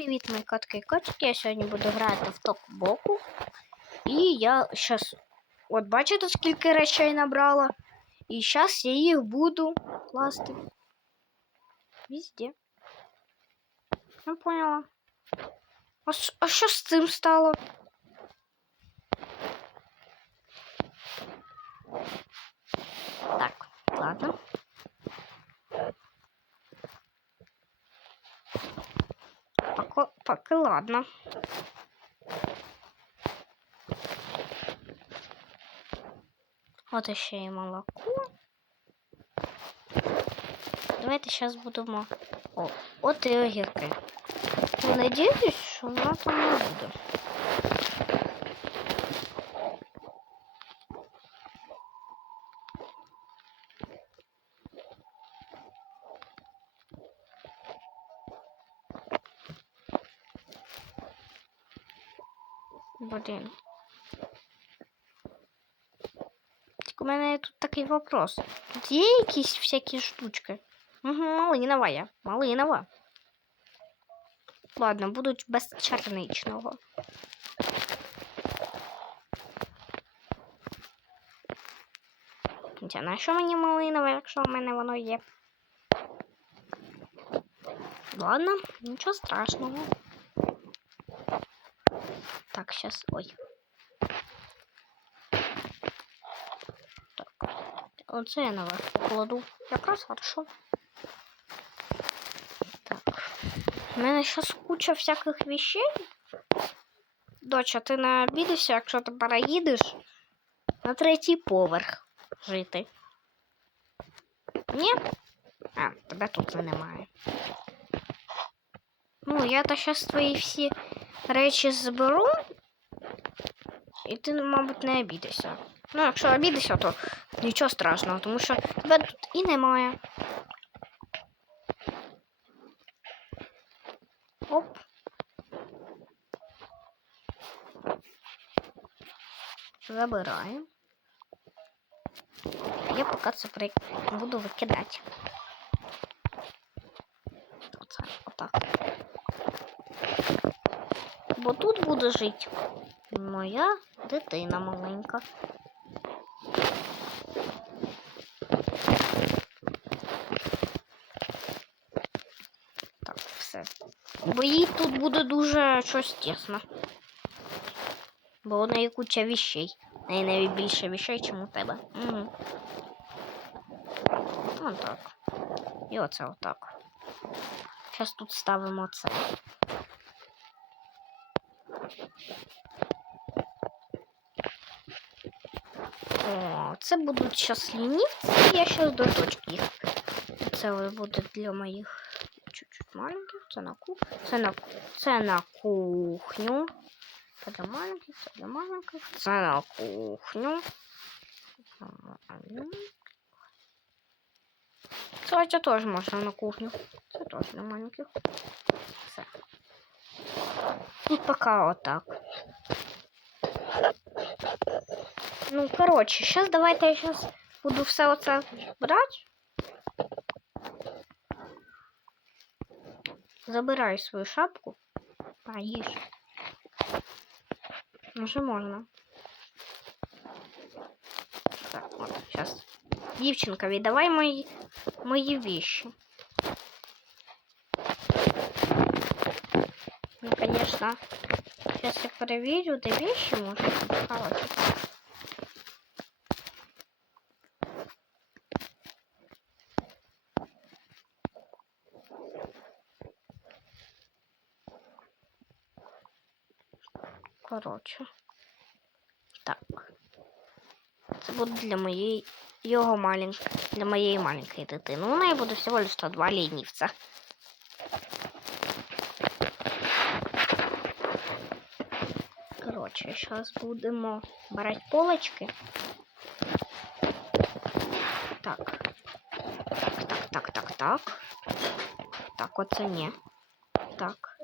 Привіт, мої котки і котики. Я сьогодні буду грати в топ-боку. І я зараз. От бачите, скільки речей набрала? І зараз я їх буду класти. Везде. Не поняла. А, ш- а що з цим стало? Пока ладно. От еще і молоко. Давайте зараз будемо. О, от і огірки. Ну, надіюсь, що вона там не буде. Блін. Так у мене тут такий вопрос. Є якісь всякі штучки? Угу, малинова я. Малинова. Ладно, будуть без черничного. Хоча на що мені малинове, якщо в мене воно є? Ладно, нічого страшного. Так, сейчас. Ой. Так. Оце я наверх покладу. Якраз хорошо. Так. У мене зараз куча всяких вещей. Доча, ти не обідишся, якщо ти переїдеш на третій поверх жити. Ні? А, тебе тут немає. Ну, я то зараз твої всі речі зберу. І ти, мабуть, не обідишся. Ну, якщо обідишся, то нічого страшного, тому що тебе тут і немає. Оп. Забираємо. Я поки це при... буду викидати. Оце, отак. Бо тут буде жити моя дитина маленька. Так, все. Бо їй тут буде дуже щось тісно. Бо у неї куча віщей. В неї навіть більше віщей, ніж у тебе. Угу. Вон так. І оце отак. Зараз тут ставимо це. О, це будуть зараз лінівці, я зараз до точки їх. Це буде для моїх чуть-чуть маленьких. Це на кухню. Це на, це на кухню. Це для маленьких, це для маленьких. Це на кухню. Це теж можна на кухню. Це теж для маленьких. Все. Тут поки отак. Ну, короче, сейчас давайте я сейчас буду все оце брати. Забираю свою шапку. Їж. Уже можна. Так, от, сейчас. Дівчинка, віддавай мої, мої вещи. Ну, конечно, сейчас я проверю, да вещи можно хавать. Коротше. Так. Це буде для моєї його маленької, для моєї маленької дитини. У неї буде всього лише два лінівця. Коротше, зараз будемо брати полочки. Так. Так, так, так, так. Так, оце ні. Так.